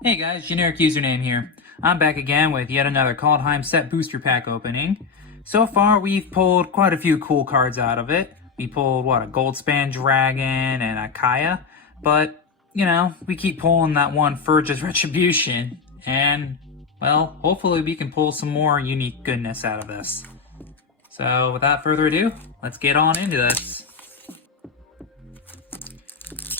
Hey guys, generic username here. I'm back again with yet another Kaldheim Set Booster Pack opening. So far, we've pulled quite a few cool cards out of it. We pulled, a Goldspan Dragon and a Kaya. But, we keep pulling that one Furge's Retribution. And, well, hopefully we can pull some more unique goodness out of this. So, without further ado, let's get on into this.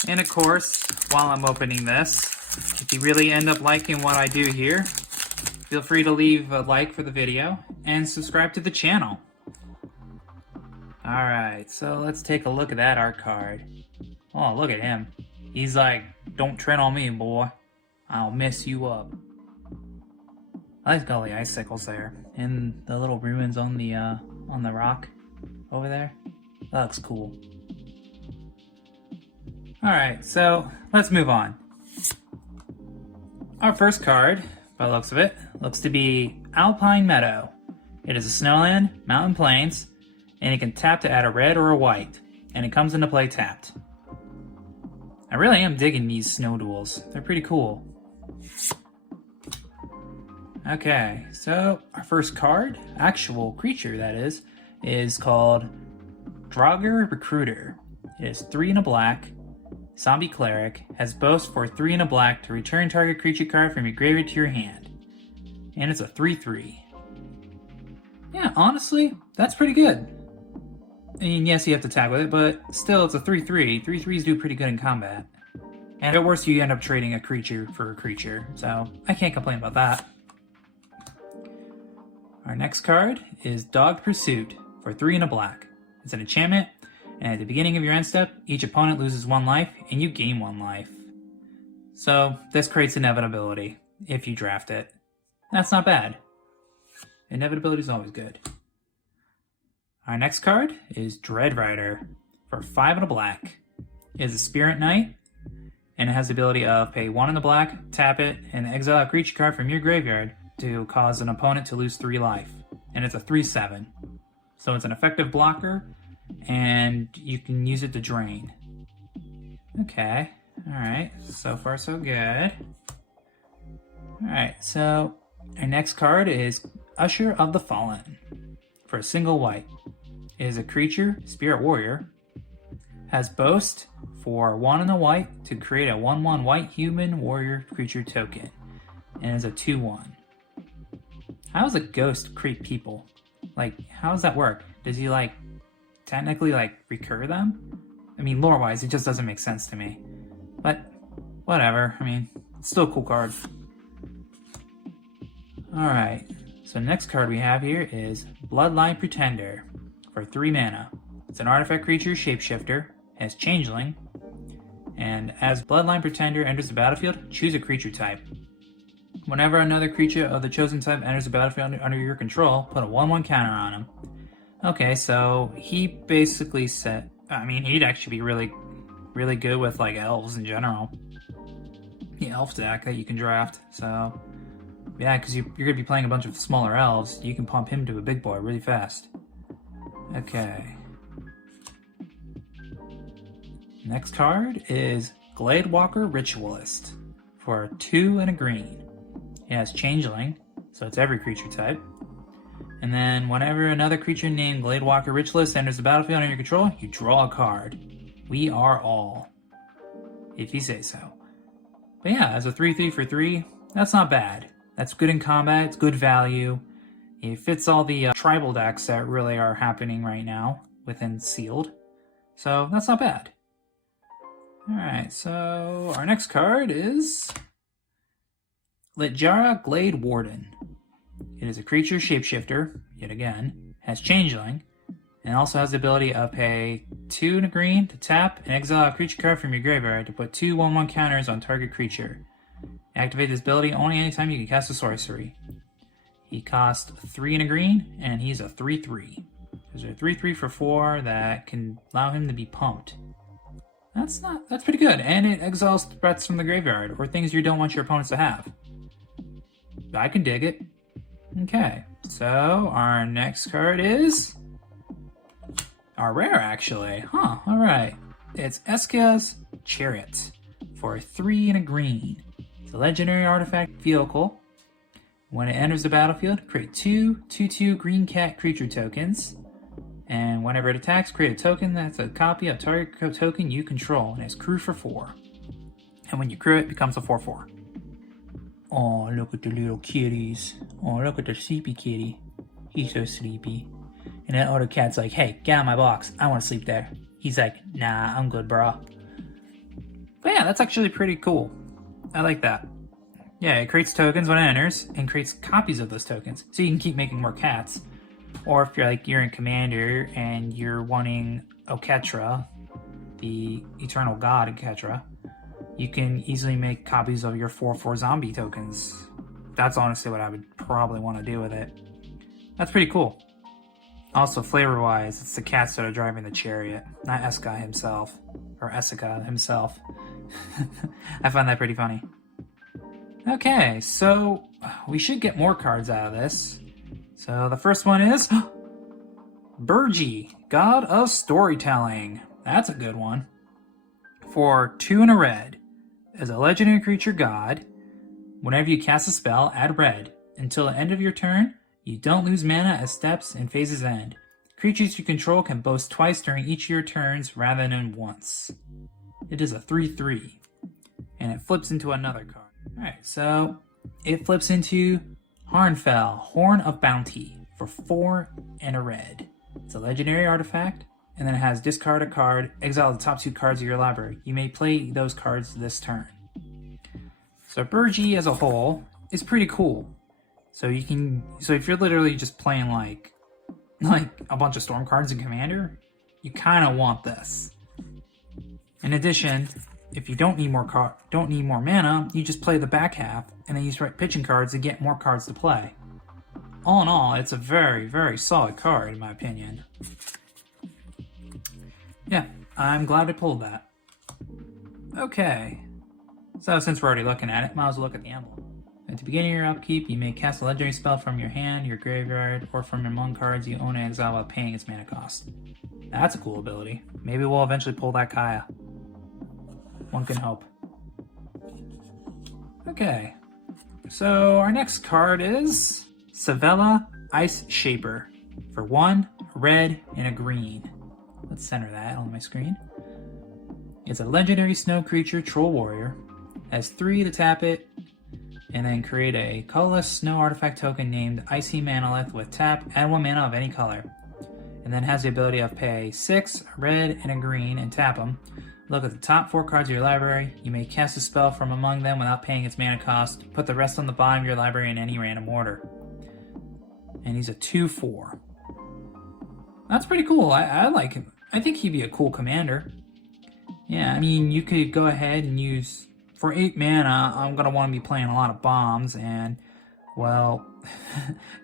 And of course, while I'm opening this, if you really end up liking what I do here, feel free to leave a like for the video and subscribe to the channel. Alright, so let's take a look at that art card. Oh, look at him. He's like, don't tread on me, boy. I'll mess you up. I like all the icicles there. And the little ruins on the rock over there. That looks cool. Alright, so let's move on. Our first card, by the looks of it, looks to be Alpine Meadow. It is a snowland, mountain plains, and it can tap to add a red or a white, and it comes into play tapped. I really am digging these snow duels. They're pretty cool. Okay, so our first card, actual creature that is called Draugr Recruiter. It is 3 and a black. Zombie Cleric, has boast for 3 and a black to return target creature card from your graveyard to your hand. And it's a 3/3. Yeah, honestly, that's pretty good. I mean, yes, you have to tag with it, but still, it's a 3/3. 3/3s do pretty good in combat. And at worst, you end up trading a creature for a creature, so I can't complain about that. Our next card is Dog Pursuit for 3 and a black. It's an enchantment. And at the beginning of your end step, each opponent loses 1 life, and you gain 1 life. So, this creates inevitability, if you draft it. That's not bad. Inevitability is always good. Our next card is Dread Rider, for 5 and a black. It is a Spirit Knight, and it has the ability of pay 1 in the black, tap it, and exile a creature card from your graveyard to cause an opponent to lose 3 life. And it's a 3/7. So it's an effective blocker, and you can use it to drain. Okay, alright, so far so good. Alright, so our next card is Usher of the Fallen for a single white. It is a creature, Spirit Warrior, has boast for 1 and a white to create a 1/1 white human warrior creature token, and is a 2/1. How does a ghost create people? Like, how does that work? Does he technically recur them? I mean, lore-wise, it just doesn't make sense to me. But whatever. I mean, it's still a cool card. Alright, so next card we have here is Bloodline Pretender for 3 mana. It's an artifact creature, shapeshifter, has changeling, and as Bloodline Pretender enters the battlefield, choose a creature type. Whenever another creature of the chosen type enters the battlefield under your control, put a 1/1 counter on him. Okay, so he basically said, I mean, he'd actually be really, really good with elves in general. The elf deck that you can draft. So, yeah, because you're going to be playing a bunch of smaller elves, you can pump him to a big boy really fast. Okay. Next card is Gladewalker Ritualist for 2 and a green. It has changeling, so it's every creature type. And then whenever another creature named Gladewalker Ritualist enters the battlefield under your control, you draw a card. We are all. If you say so. But yeah, as a 3/3 for 3, that's not bad. That's good in combat, it's good value. It fits all the tribal decks that really are happening right now within Sealed. So that's not bad. Alright, so our next card is Litjara Glade Warden. It is a creature shapeshifter, yet again, has changeling, and also has the ability of pay 2 and a green to tap and exile a creature card from your graveyard to put 2 1/1 counters on target creature. Activate this ability only anytime you can cast a sorcery. He costs 3 and a green, and he's a 3/3. There's a 3/3 for 4 that can allow him to be pumped. That's pretty good, and it exiles threats from the graveyard, or things you don't want your opponents to have. I can dig it. Okay, so our next card is our rare, actually. Huh, alright. It's Esquia's Chariot for 3 and a green. It's a legendary artifact vehicle. When it enters the battlefield, create 2/2/2 green cat creature tokens. And whenever it attacks, create a token that's a copy of target token you control, and it's crew for 4. And when you crew it becomes a 4/4. Oh, look at the little kitties. Oh, look at the sleepy kitty. He's so sleepy. And that other cat's like, hey, get out of my box. I want to sleep there. He's like, nah, I'm good, bro. But yeah, that's actually pretty cool. I like that. Yeah, it creates tokens when it enters and creates copies of those tokens. So you can keep making more cats. Or if you're in Commander and you're wanting Oketra, the eternal god Oketra, you can easily make copies of your 4/4 zombie tokens. That's honestly what I would probably want to do with it. That's pretty cool. Also, flavor-wise, it's the cats that are driving the chariot, not Esquia himself. Or Esquia himself. I find that pretty funny. Okay, so we should get more cards out of this. So the first one is Burgi, God of Storytelling. That's a good one. For 2 and a red. As a legendary creature god, whenever you cast a spell, add red. Until the end of your turn, you don't lose mana as steps and phases end. Creatures you control can boast twice during each of your turns rather than once. It is a 3/3. And it flips into another card. Alright, so it flips into Harnfell, Horn of Bounty, for 4 and a red. It's a legendary artifact, and then it has discard a card, exile the top 2 cards of your library. You may play those cards this turn. So Burgi as a whole is pretty cool. So if you're literally just playing like a bunch of storm cards in Commander, you kind of want this. In addition, if you don't need more mana, you just play the back half, and then you start pitching cards to get more cards to play. All in all, it's a very, very solid card in my opinion. Yeah, I'm glad I pulled that. Okay, so since we're already looking at it, might as well look at the emblem. At the beginning of your upkeep, you may cast a legendary spell from your hand, your graveyard, or from among cards you own and exile without paying its mana cost. That's a cool ability. Maybe we'll eventually pull that Kaya. One can hope. Okay, so our next card is Savella Ice Shaper for 1, a red, and a green. Let's center that on my screen. It's a legendary snow creature, troll warrior. Has 3 to tap it, and then create a colorless snow artifact token named Icy Manolith with tap, add 1 mana of any color. And then has the ability of pay 6, a red, and a green, and tap them. Look at the top 4 cards of your library. You may cast a spell from among them without paying its mana cost. Put the rest on the bottom of your library in any random order. And he's a 2/4. That's pretty cool. I like him. I think he'd be a cool commander. Yeah, I mean, you could go ahead and use... For 8 mana, I'm going to want to be playing a lot of bombs, and, well,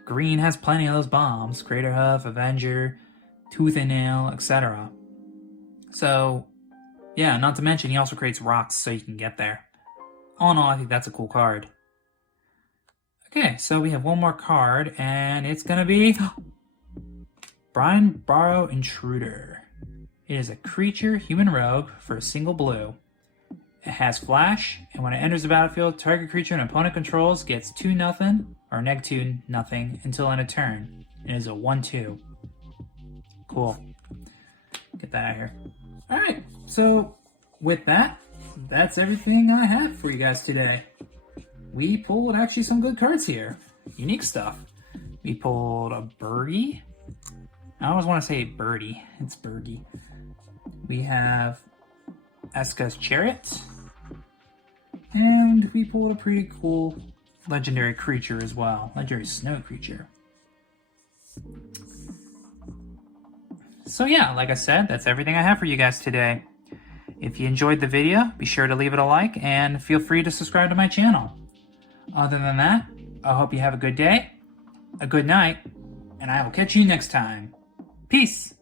green has plenty of those bombs. Craterhoof, Avenger, Tooth and Nail, etc. So, yeah, not to mention he also creates rocks so you can get there. All in all, I think that's a cool card. Okay, so we have one more card, and it's going to be Barrow Intruder. It is a creature, human rogue, for a single blue. It has flash, and when it enters the battlefield, target creature an opponent controls gets 2/0 or -2/0 until end of turn. It is a 1/2. Cool. Get that out of here. Alright, so with that, that's everything I have for you guys today. We pulled actually some good cards here. Unique stuff. We pulled a Burgi. I always want to say Birdie. It's Burgi. We have Esquia's Chariot. And we pulled a pretty cool legendary creature as well. Legendary snow creature. So yeah, like I said, that's everything I have for you guys today. If you enjoyed the video, be sure to leave it a like and feel free to subscribe to my channel. Other than that, I hope you have a good day, a good night, and I will catch you next time. Peace!